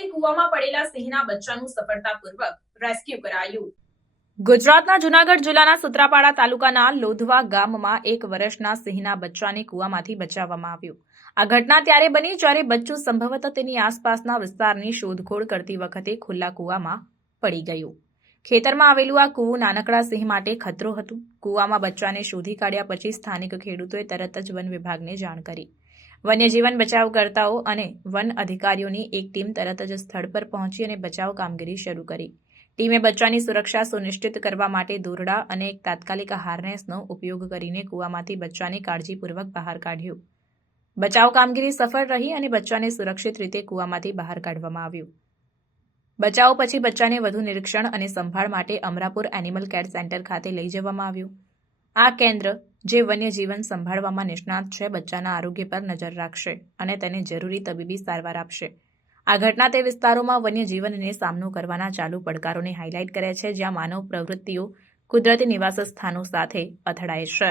ખાતે કુવામાં પડેલા સિંહના બચ્ચાનું સફળતાપૂર્વક રેસ્ક્યુ કરાયું. ગુજરાતના જુનાગઢ જિલ્લાના સુત્રાપાડા તાલુકાના લોધવા ગામમાં એક વર્ષના સિંહના બચ્ચાને કૂવામાંથી બચાવવામાં આવ્યું. આ ઘટના ત્યારે બની જ્યારે બચ્ચું સંભવત તેની આસપાસના વિસ્તારની શોધખોળ કરતી વખતે ખુલ્લા કૂવામાં પડી ગયું. ખેતરમાં આવેલું આ કૂવું નાનકડા સિંહ માટે ખતરો હતું. કૂવામાં બચ્ચાને શોધી કાઢ્યા પછી સ્થાનિક ખેડૂતોએ તરત જ વન વિભાગને જાણ કરી. વન્યજીવન બચાવકર્તાઓ અને વન અધિકારીઓની એક ટીમ તરત જ સ્થળ પર પહોંચી અને બચાવ કામગીરી શરૂ કરી. ટીમે બચ્ચાની સુરક્ષા સુનિશ્ચિત કરવા માટે દોરડા અને એક તાત્કાલિક હાર્નેસનો ઉપયોગ કરીને કૂવામાંથી બચ્ચાને કાળજીપૂર્વક બહાર કાઢ્યું. બચાવ કામગીરી સફળ રહી અને બચ્ચાને સુરક્ષિત રીતે કૂવામાંથી બહાર કાઢવામાં આવ્યું. બચાવ પછી બચ્ચાને વધુ નિરીક્ષણ અને સંભાળ માટે અમરાપુર એનિમલ કેર સેન્ટર ખાતે લઈ જવામાં આવ્યું. આ કેન્દ્ર, જે વન્યજીવન સંભાળવામાં નિષ્ણાત છે, બચ્ચાના આરોગ્ય પર નજર રાખશે અને તેને જરૂરી તબીબી સારવાર આપશે. આ ઘટના તે વિસ્તારોમાં વન્યજીવનને સામનો કરવાના ચાલુ પડકારોને હાઇલાઇટ કરે છે, જ્યાં માનવ પ્રવૃત્તિઓ કુદરતી નિવાસ સ્થાનો સાથે અથડાય છે.